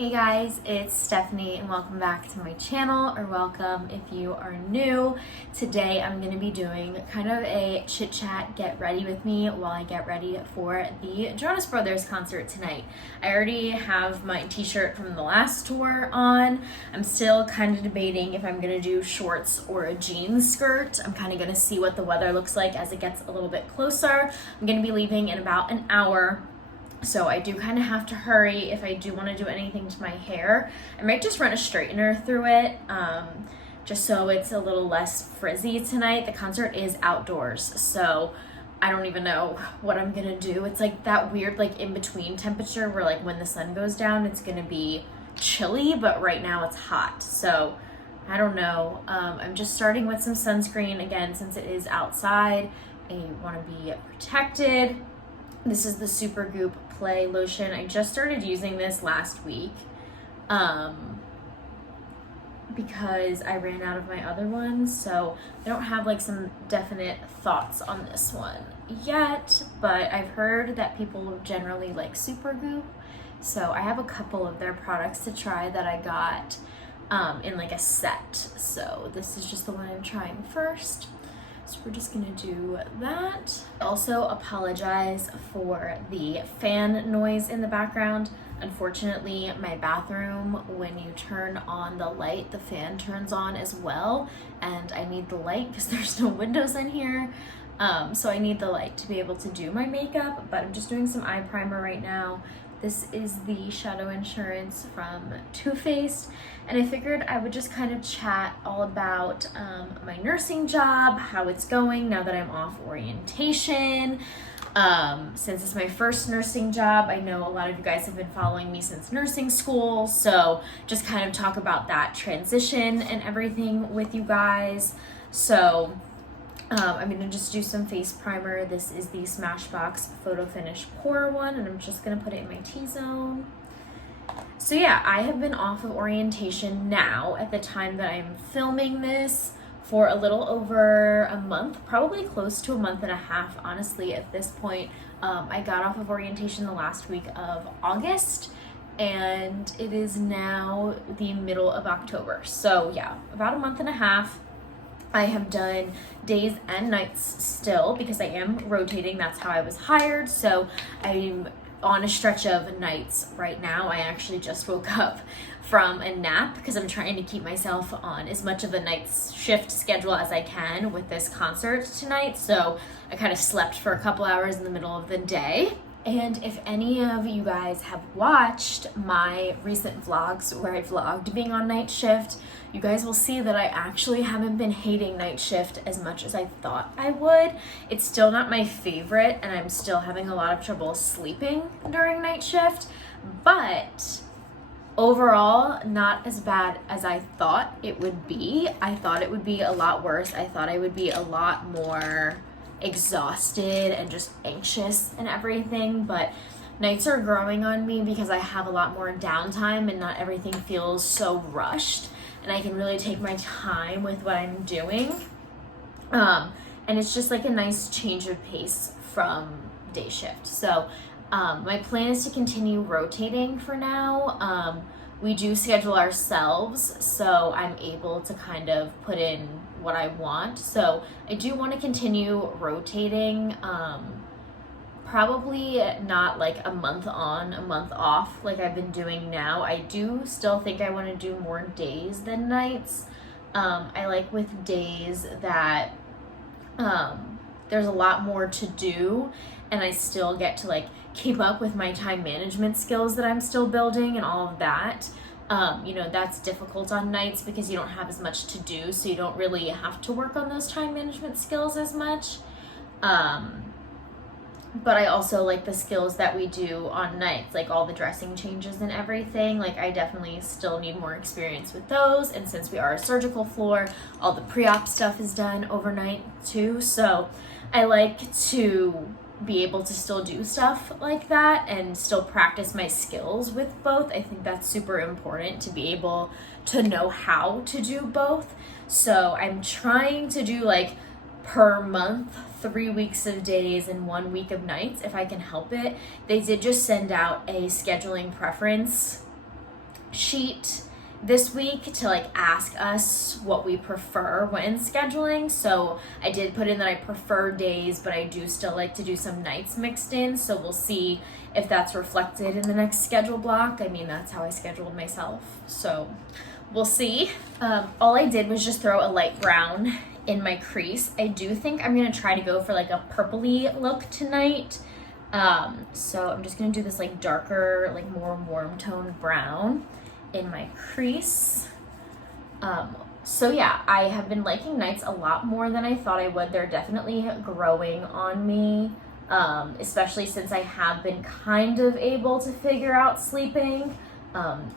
Hey guys, it's Stephanie and welcome back to my channel, or welcome if you are new. Today I'm going to be doing kind of a chit chat, get ready with me while I get ready for the Jonas Brothers concert tonight. I already have my t-shirt from the last tour on. I'm still kind of debating if I'm going to do shorts or a jeans skirt. I'm kind of going to see what the weather looks like as it gets a little bit closer. I'm going to be leaving in about an hour. So I do kind of have to hurry if I do want to do anything to my hair. I might just run a straightener through it, just so it's a little less frizzy tonight. The concert is outdoors, so I don't even know what I'm gonna do. It's like that weird in-between temperature where when the sun goes down, it's gonna be chilly, but right now it's hot. So I don't know. I'm just starting with some sunscreen again since it is outside. I want to be protected. This is the Supergoop Play Lotion. I just started using this last week because I ran out of my other ones. So I don't have some definite thoughts on this one yet, but I've heard that people generally like Supergoop. So I have a couple of their products to try that I got in a set. So this is just the one I'm trying first. So we're just gonna do that. I also apologize for the fan noise in the background. Unfortunately, my bathroom, when you turn on the light, the fan turns on as well, and I need the light because there's no windows in here. So I need the light to be able to do my makeup, but I'm just doing some eye primer right now. This is the Shadow Insurance from Too Faced, and I figured I would just kind of chat all about my nursing job, how it's going now that I'm off orientation. Since it's my first nursing job, I know a lot of you guys have been following me since nursing school, so just kind of talk about that transition and everything with you guys. So I'm going to just do some face primer. This is the Smashbox Photo Finish Pore one, and I'm just going to put it in my T-zone. So yeah, I have been off of orientation now at the time that I'm filming this for a little over a month, probably close to a month and a half, honestly, at this point. I got off of orientation the last week of August, and it is now the middle of October. So yeah, about a month and a half. I have done days and nights still because I am rotating. That's how I was hired. So I'm on a stretch of nights right now. I actually just woke up from a nap because I'm trying to keep myself on as much of a night shift schedule as I can with this concert tonight. So I kind of slept for a couple hours in the middle of the day. And if any of you guys have watched my recent vlogs where I vlogged being on night shift, you guys will see that I actually haven't been hating night shift as much as I thought I would. It's still not my favorite, and I'm still having a lot of trouble sleeping during night shift, but overall, not as bad as I thought it would be. I thought it would be a lot worse. I thought I would be a lot more exhausted and just anxious and everything, but nights are growing on me because I have a lot more downtime and not everything feels so rushed, and I can really take my time with what I'm doing, and it's just a nice change of pace from day shift. So my plan is to continue rotating for now. We do schedule ourselves, so I'm able to kind of put in what I want. So I do want to continue rotating, probably not a month on, a month off like I've been doing now. I do still think I want to do more days than nights. I like with days that there's a lot more to do, and I still get to keep up with my time management skills that I'm still building and all of that. That's difficult on nights because you don't have as much to do, so you don't really have to work on those time management skills as much. But I also like the skills that we do on nights, all the dressing changes and everything. I definitely still need more experience with those, and since we are a surgical floor, all the pre-op stuff is done overnight too, so I like to be able to still do stuff like that and still practice my skills with both. I think that's super important to be able to know how to do both. So I'm trying to do per month 3 weeks of days and 1 week of nights if I can help it. They did just send out a scheduling preference sheet this week to like ask us what we prefer when scheduling. So I did put in that I prefer days, but I do still like to do some nights mixed in. So we'll see if that's reflected in the next schedule block. I mean, that's how I scheduled myself. So we'll see. All I did was just throw a light brown in my crease. I do think I'm gonna try to go for like a purpley look tonight. So I'm just gonna do this like darker, like more warm toned brown in my crease. So yeah, I have been liking nights a lot more than I thought I would. They're definitely growing on me, especially since I have been kind of able to figure out sleeping.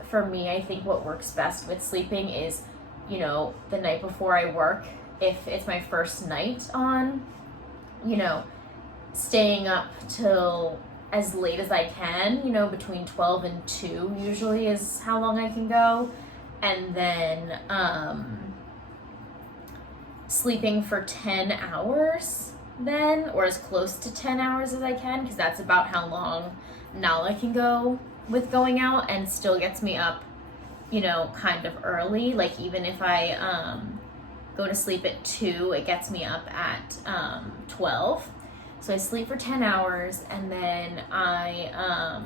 For me, I think what works best with sleeping is, you know, the night before I work, if it's my first night on, you know, staying up till as late as I can, you know, between 12 and 2 usually is how long I can go. And then sleeping for 10 hours then, or as close to 10 hours as I can, because that's about how long Nala can go with going out, and still gets me up, you know, kind of early. Like even if I go to sleep at 2, it gets me up at 12. So I sleep for 10 hours, and then I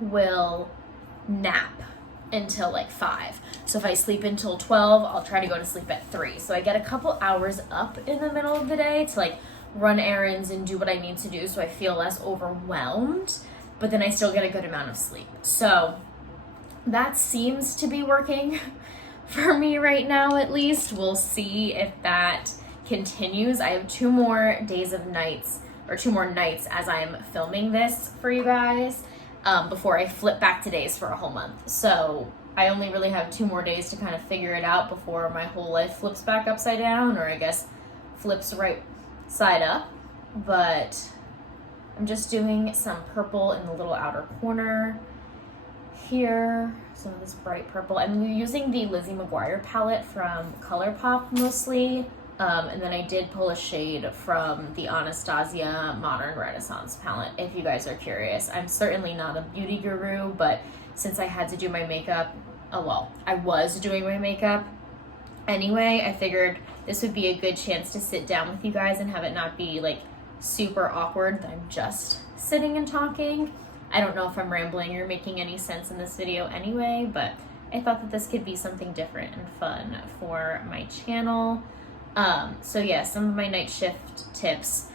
will nap until like 5. So if I sleep until 12, I'll try to go to sleep at 3. So I get a couple hours up in the middle of the day to like run errands and do what I need to do, so I feel less overwhelmed, but then I still get a good amount of sleep. So that seems to be working for me right now, at least. We'll see if that continues. I have 2 more days of nights, or 2 more nights as I'm filming this for you guys, before I flip back to days for a whole month. So I only really have 2 more days to kind of figure it out before my whole life flips back upside down, or I guess flips right side up. But I'm just doing some purple in the little outer corner here, some of this bright purple. I'm using the Lizzie McGuire palette from ColourPop mostly. And then I did pull a shade from the Anastasia Modern Renaissance palette, if you guys are curious. I'm certainly not a beauty guru, but since I had to do my makeup, I was doing my makeup anyway, I figured this would be a good chance to sit down with you guys and have it not be like super awkward that I'm just sitting and talking. I don't know if I'm rambling or making any sense in this video anyway, but I thought that this could be something different and fun for my channel. So yeah, some of my night shift tips.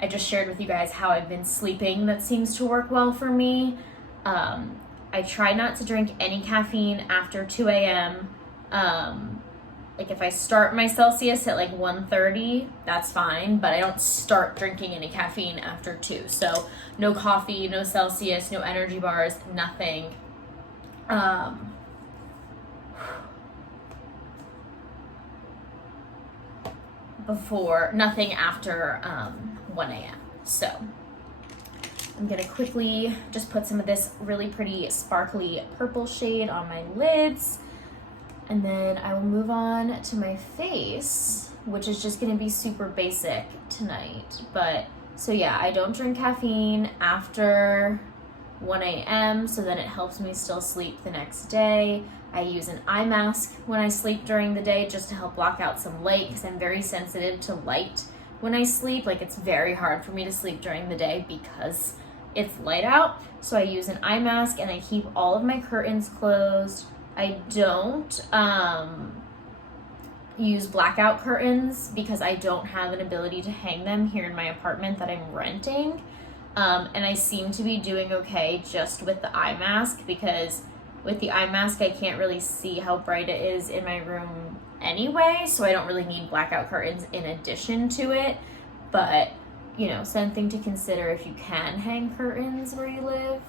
I just shared with you guys how I've been sleeping. That seems to work well for me. I try not to drink any caffeine after 2 a.m. Like if I start my Celsius at like 1:30, that's fine, but I don't start drinking any caffeine after 2. So no coffee, no Celsius, no energy bars, nothing. Nothing after 1 a.m. So I'm gonna quickly just put some of this really pretty sparkly purple shade on my lids, and then I will move on to my face, which is just gonna be super basic tonight. But so yeah, I don't drink caffeine after 1 a.m. so then it helps me still sleep the next day. I use an eye mask when I sleep during the day just to help block out some light, because I'm very sensitive to light when I sleep. Like it's very hard for me to sleep during the day because it's light out. So I use an eye mask and I keep all of my curtains closed. I don't use blackout curtains because I don't have an ability to hang them here in my apartment that I'm renting. And I seem to be doing okay just with the eye mask, because with the eye mask, I can't really see how bright it is in my room anyway, so I don't really need blackout curtains in addition to it. But, you know, something to consider if you can hang curtains where you live.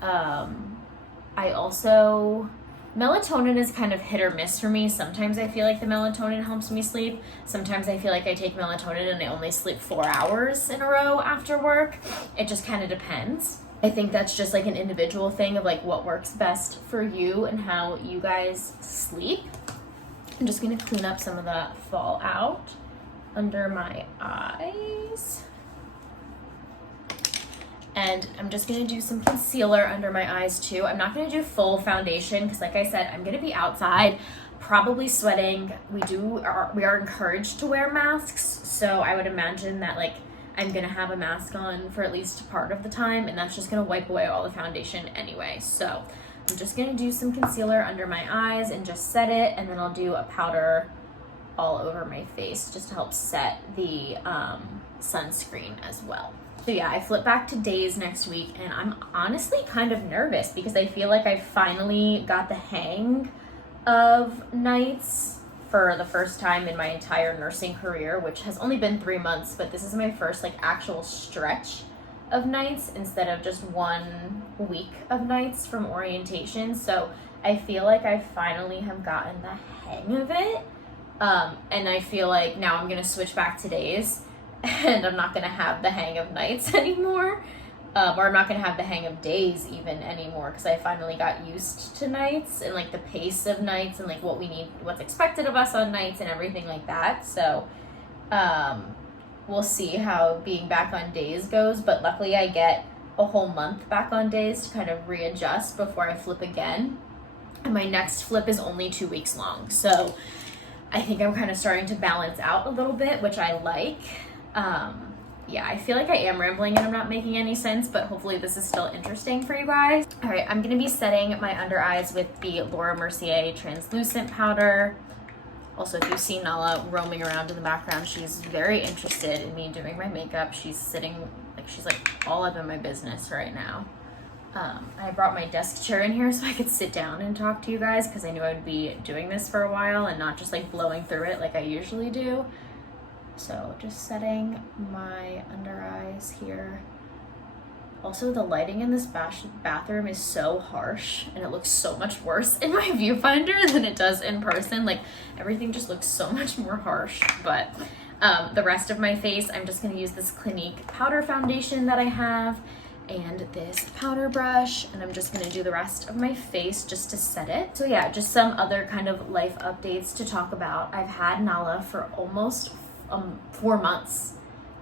I also, melatonin is kind of hit or miss for me. Sometimes I feel like the melatonin helps me sleep. Sometimes I feel like I take melatonin and I only sleep 4 hours in a row after work. It just kind of depends. I think that's just like an individual thing of like what works best for you and how you guys sleep. I'm just gonna clean up some of the fallout under my eyes. And I'm just going to do some concealer under my eyes too. I'm not going to do full foundation because like I said, I'm going to be outside, probably sweating. We are encouraged to wear masks. So I would imagine that like I'm going to have a mask on for at least part of the time, and that's just going to wipe away all the foundation anyway. So I'm just going to do some concealer under my eyes and just set it, and then I'll do a powder all over my face just to help set the sunscreen as well. So yeah, I flip back to days next week, and I'm honestly kind of nervous because I feel like I finally got the hang of nights for the first time in my entire nursing career, which has only been 3 months, but this is my first like actual stretch of nights instead of just 1 week of nights from orientation. So I feel like I finally have gotten the hang of it. And I feel like now I'm gonna switch back to days and I'm not gonna have the hang of nights anymore. Or I'm not gonna have the hang of days even anymore because I finally got used to nights and like the pace of nights and like what we need, what's expected of us on nights and everything like that. So we'll see how being back on days goes, but luckily I get a whole month back on days to kind of readjust before I flip again. And my next flip is only 2 weeks long. So I think I'm kind of starting to balance out a little bit, which I like. Yeah, I feel like I am rambling and I'm not making any sense, but hopefully this is still interesting for you guys. All right, I'm gonna be setting my under eyes with the Laura Mercier translucent powder. Also, if you see Nala roaming around in the background, she's very interested in me doing my makeup. She's sitting, like she's like all up in my business right now. I brought my desk chair in here so I could sit down and talk to you guys because I knew I would be doing this for a while and not just like blowing through it like I usually do. So just setting my under eyes here. Also, the lighting in this bathroom is so harsh and it looks so much worse in my viewfinder than it does in person. Like everything just looks so much more harsh. But the rest of my face, I'm just gonna use this Clinique powder foundation that I have and this powder brush, and I'm just gonna do the rest of my face just to set it. So yeah, just some other kind of life updates to talk about. I've had Nala for almost 4 months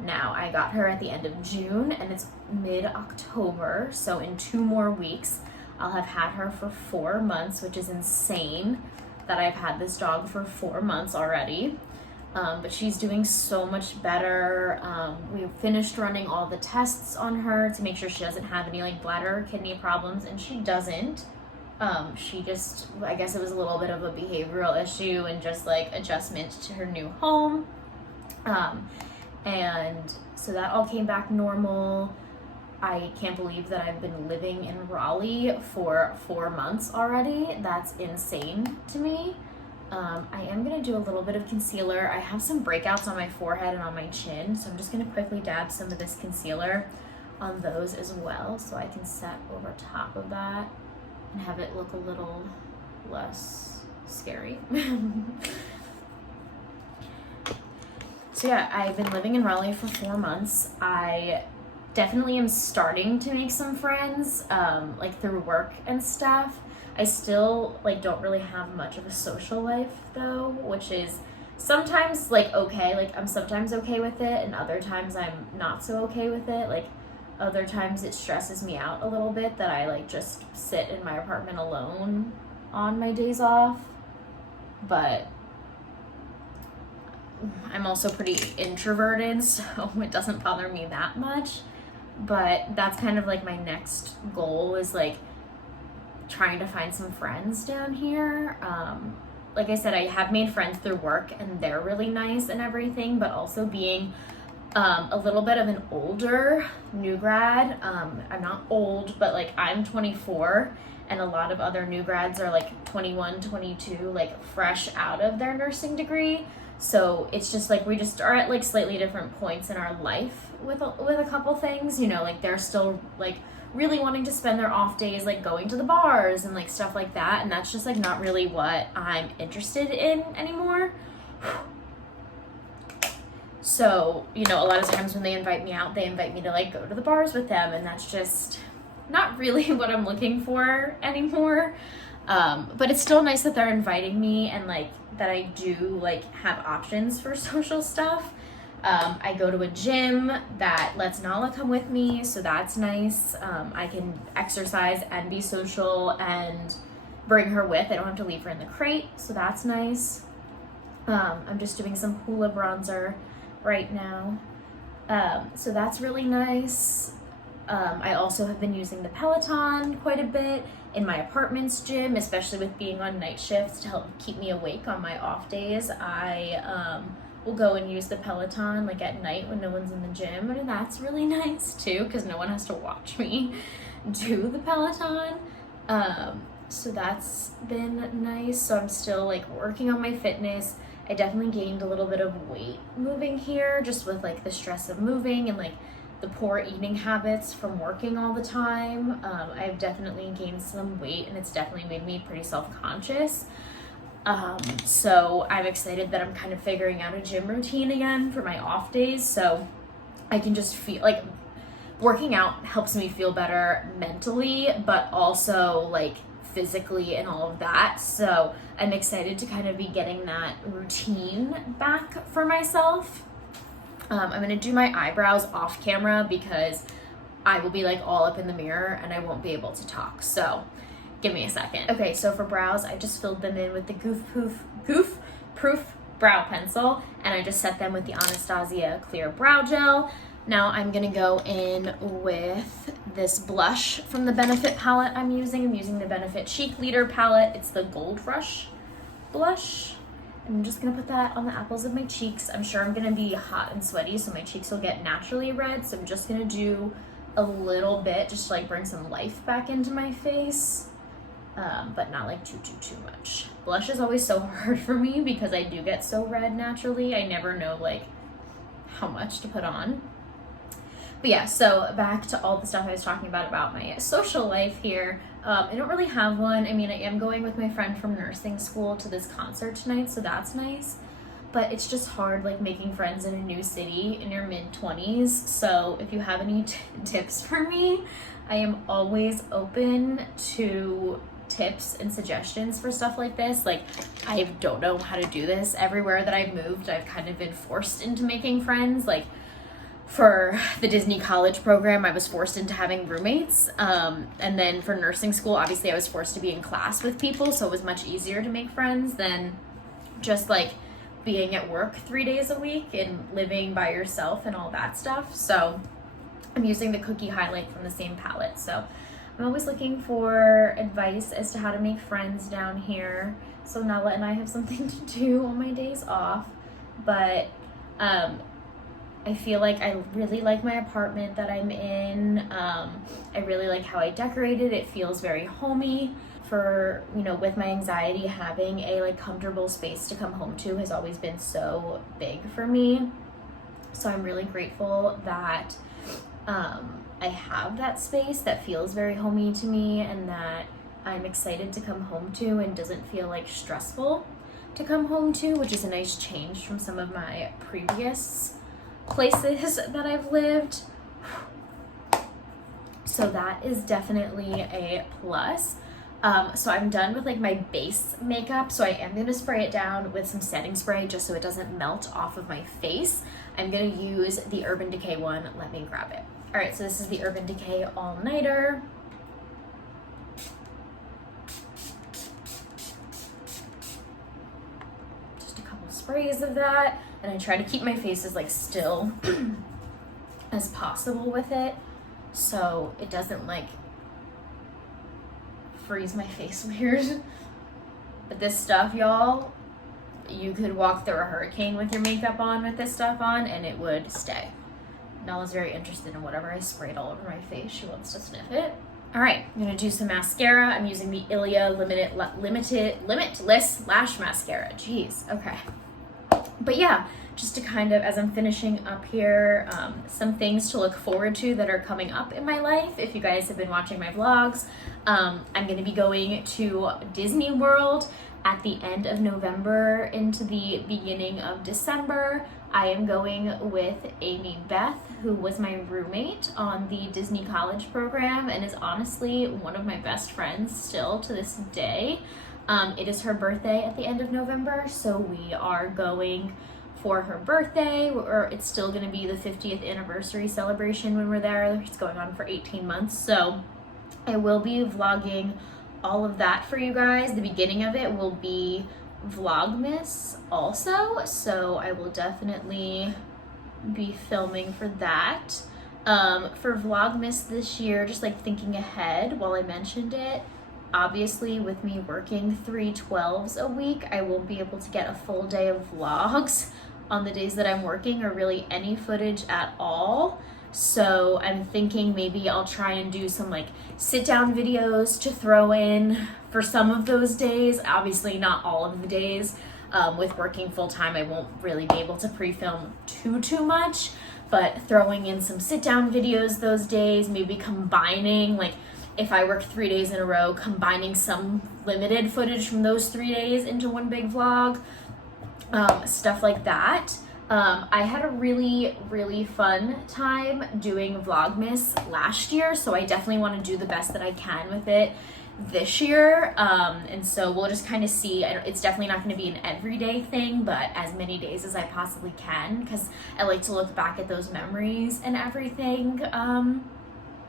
now. I got her at the end of June and it's mid-October, so in 2 more weeks I'll have had her for 4 months, which is insane that I've had this dog for 4 months already. But she's doing so much better. We finished running all the tests on her to make sure she doesn't have any like bladder or kidney problems, and she doesn't. She just, I guess it was a little bit of a behavioral issue and just like adjustment to her new home. And so that all came back normal. I can't believe that I've been living in Raleigh for 4 months already. That's insane to me. I am going to do a little bit of concealer. I have some breakouts on my forehead and on my chin, so I'm just going to quickly dab some of this concealer on those as well so I can set over top of that and have it look a little less scary. So yeah, I've been living in Raleigh for 4 months. I definitely am starting to make some friends, like through work and stuff. I still like don't really have much of a social life though, which is sometimes like okay, like I'm sometimes okay with it and other times I'm not so okay with it. Like other times it stresses me out a little bit that I like just sit in my apartment alone on my days off. But I'm also pretty introverted, so it doesn't bother me that much. But that's kind of like my next goal is like trying to find some friends down here. Like I said, I have made friends through work and they're really nice and everything, but also being a little bit of an older new grad. I'm not old, but like I'm 24 and a lot of other new grads are like 21, 22, like fresh out of their nursing degree. So it's just like we just are at like slightly different points in our life with a couple things, you know, like they're still like really wanting to spend their off days like going to the bars and like stuff like that, and that's just like not really what I'm interested in anymore. So, you know, a lot of times when they invite me out, they invite me to like go to the bars with them, and that's just not really what I'm looking for anymore. But it's still nice that they're inviting me and like that I do like have options for social stuff. I go to a gym that lets Nala come with me, so that's nice. I can exercise and be social and bring her with. I don't have to leave her in the crate, so that's nice. I'm just doing some Hoola bronzer right now. So that's really nice. I also have been using the Peloton quite a bit in my apartment's gym, especially with being on night shifts to help keep me awake on my off days. I will go and use the Peloton like at night when no one's in the gym, and that's really nice too because no one has to watch me do the Peloton. So that's been nice. So I'm still like working on my fitness. I definitely gained a little bit of weight moving here just with like the stress of moving and like the poor eating habits from working all the time. I've definitely gained some weight and it's definitely made me pretty self-conscious. So I'm excited that I'm kind of figuring out a gym routine again for my off days. So I can just feel like working out helps me feel better mentally, but also like physically and all of that. So I'm excited to kind of be getting that routine back for myself. I'm going to do my eyebrows off camera because I will be like all up in the mirror and I won't be able to talk. So give me a second. Okay, so for brows, I just filled them in with the Goof Proof brow pencil, and I just set them with the Anastasia clear brow gel. Now I'm gonna go in with this blush from the Benefit palette I'm using. I'm using the Benefit Cheek Leader palette. It's the Gold Rush blush. I'm just gonna put that on the apples of my cheeks. I'm sure I'm gonna be hot and sweaty, so my cheeks will get naturally red. So I'm just gonna do a little bit, just to like bring some life back into my face, but not like too much. Blush is always so hard for me because I do get so red naturally. I never know like how much to put on. But yeah, so back to all the stuff I was talking about my social life here. I don't really have one. I mean, I am going with my friend from nursing school to this concert tonight, so that's nice. But it's just hard, like, making friends in a new city in your mid-20s. So if you have any tips for me, I am always open to tips and suggestions for stuff like this. Like, I don't know how to do this. Everywhere that I've moved, I've kind of been forced into making friends. Like, for the Disney college program, I was forced into having roommates. And then for nursing school, obviously I was forced to be in class with people, so it was much easier to make friends than just like being at work 3 days a week and living by yourself and all that stuff. So I'm using the Cookie Highlight from the same palette. So I'm always looking for advice as to how to make friends down here. So Nala and I have something to do on my days off. But I feel like I really like my apartment that I'm in. I really like how I decorated. It feels very homey. For, you know, with my anxiety, having a like comfortable space to come home to has always been so big for me. So I'm really grateful that I have that space that feels very homey to me and that I'm excited to come home to and doesn't feel like stressful to come home to, which is a nice change from some of my previous places that I've lived. So that is definitely a plus. So I'm done with like my base makeup, so I am going to spray it down with some setting spray just so it doesn't melt off of my face. I'm going to use the Urban Decay one. Let me grab it. All right, so this is the Urban Decay All Nighter. Just a couple sprays of that, and I try to keep my face as like still as possible with it so it doesn't like freeze my face weird. But this stuff, y'all, you could walk through a hurricane with your makeup on with this stuff on and it would stay. Nala's very interested in whatever I sprayed all over my face. She wants to sniff it. All right, I'm gonna do some mascara. I'm using the Ilia Limitless Lash Mascara. Jeez, okay. But yeah, just to kind of, as I'm finishing up here, some things to look forward to that are coming up in my life. If you guys have been watching my vlogs, I'm going to be going to Disney World at the end of November into the beginning of December. I am going with Amy Beth, who was my roommate on the Disney College program and is honestly one of my best friends still to this day. It is her birthday at the end of November, so we are going for her birthday, or it's still gonna be the 50th anniversary celebration when we're there. It's going on for 18 months. So I will be vlogging all of that for you guys. The beginning of it will be Vlogmas also. So I will definitely be filming for that. For Vlogmas this year, just like thinking ahead while I mentioned it, obviously with me working 3/12s a week, I won't be able to get a full day of vlogs on the days that I'm working, or really any footage at all. So I'm thinking maybe I'll try and do some like sit down videos to throw in for some of those days. Obviously not all of the days. With working full time, I won't really be able to pre-film too much, but throwing in some sit down videos those days, maybe combining, like if I work 3 days in a row, combining some limited footage from those 3 days into one big vlog, stuff like that. I had a really fun time doing Vlogmas last year, so I definitely want to do the best that I can with it this year. And so we'll just kind of see. It's definitely not going to be an everyday thing, but as many days as I possibly can, because I like to look back at those memories and everything.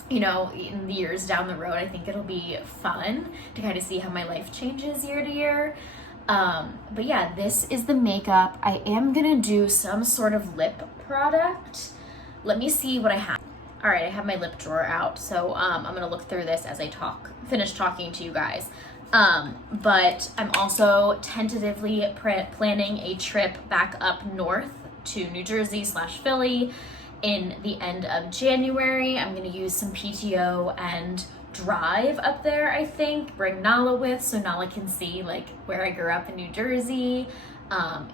You know, in the years down the road, I think it'll be fun to kind of see how my life changes year to year. But yeah, this is the makeup. I am gonna do some sort of lip product. Let me see what I have. All right, I have my lip drawer out, so I'm gonna look through this as I finish talking to you guys. But I'm also tentatively planning a trip back up north to New Jersey/Philly in the end of January. I'm gonna use some PTO and drive up there, I think. Bring Nala with so Nala can see like where I grew up in New Jersey.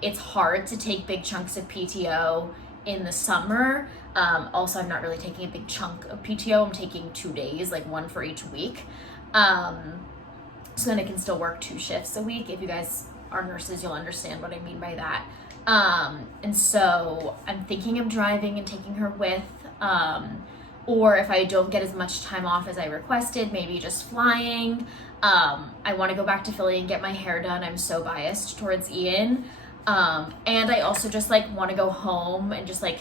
It's hard to take big chunks of PTO in the summer. Also, I'm not really taking a big chunk of PTO. I'm taking 2 days, like one for each week. So then I can still work 2 shifts a week. If you guys are nurses, you'll understand what I mean by that. And so I'm thinking of driving and taking her with, or if I don't get as much time off as I requested, maybe just flying. I want to go back to Philly and get my hair done. I'm so biased towards Ian. And I also just like want to go home and just like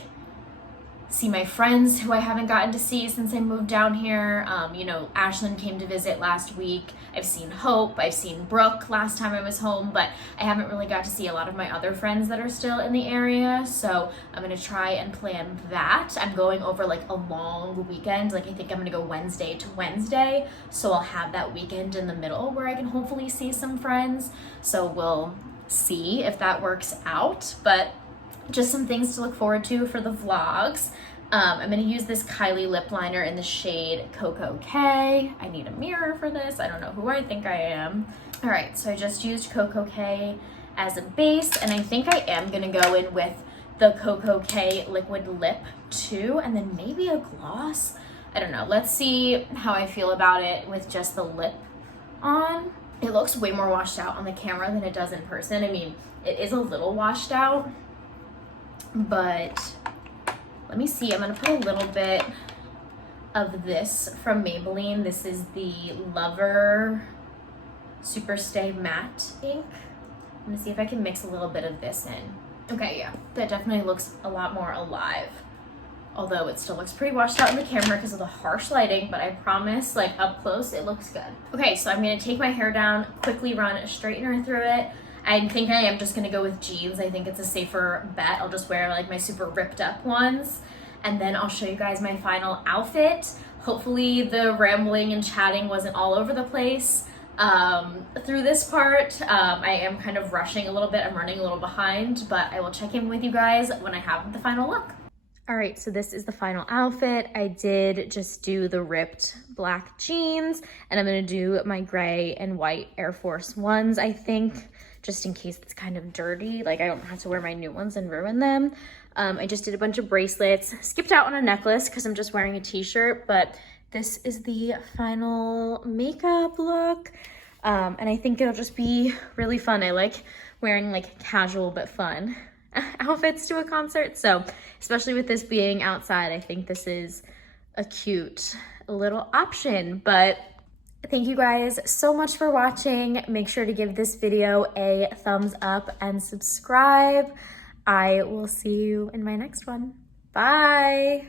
see my friends who I haven't gotten to see since I moved down here. You know, Ashlyn came to visit last week. I've seen Hope, I've seen Brooke last time I was home, but I haven't really got to see a lot of my other friends that are still in the area. So I'm gonna try and plan that. I'm going over like a long weekend. Like I think I'm gonna go Wednesday to Wednesday. So I'll have that weekend in the middle where I can hopefully see some friends. So we'll see if that works out, but just some things to look forward to for the vlogs. I'm gonna use this Kylie lip liner in the shade Cocoa K. I need a mirror for this. I don't know who I think I am. All right, so I just used Cocoa K as a base, and I think I am gonna go in with the Cocoa K liquid lip too, and then maybe a gloss. I don't know. Let's see how I feel about it with just the lip on. It looks way more washed out on the camera than it does in person. I mean, it is a little washed out, but let me see. I'm gonna put a little bit of this from Maybelline. This is the Lover Superstay Matte ink. I'm gonna see if I can mix a little bit of this in. Okay, yeah, that definitely looks a lot more alive. Although it still looks pretty washed out in the camera because of the harsh lighting, but I promise, like up close, it looks good. Okay, so I'm gonna take my hair down, quickly run a straightener through it. I think I am just gonna go with jeans. I think it's a safer bet. I'll just wear like my super ripped up ones, and then I'll show you guys my final outfit. Hopefully the rambling and chatting wasn't all over the place through this part. I am kind of rushing a little bit. I'm running a little behind, but I will check in with you guys when I have the final look. All right, so this is the final outfit. I did just do the ripped black jeans, and I'm gonna do my gray and white Air Force Ones, I think, just in case it's kind of dirty. Like I don't have to wear my new ones and ruin them. I just did a bunch of bracelets, skipped out on a necklace because I'm just wearing a t-shirt, but this is the final makeup look. And I think it'll just be really fun. I like wearing like casual but fun outfits to a concert. So especially with this being outside, I think this is a cute little option. But thank you guys so much for watching. Make sure to give this video a thumbs up and subscribe. I will see you in my next one. Bye.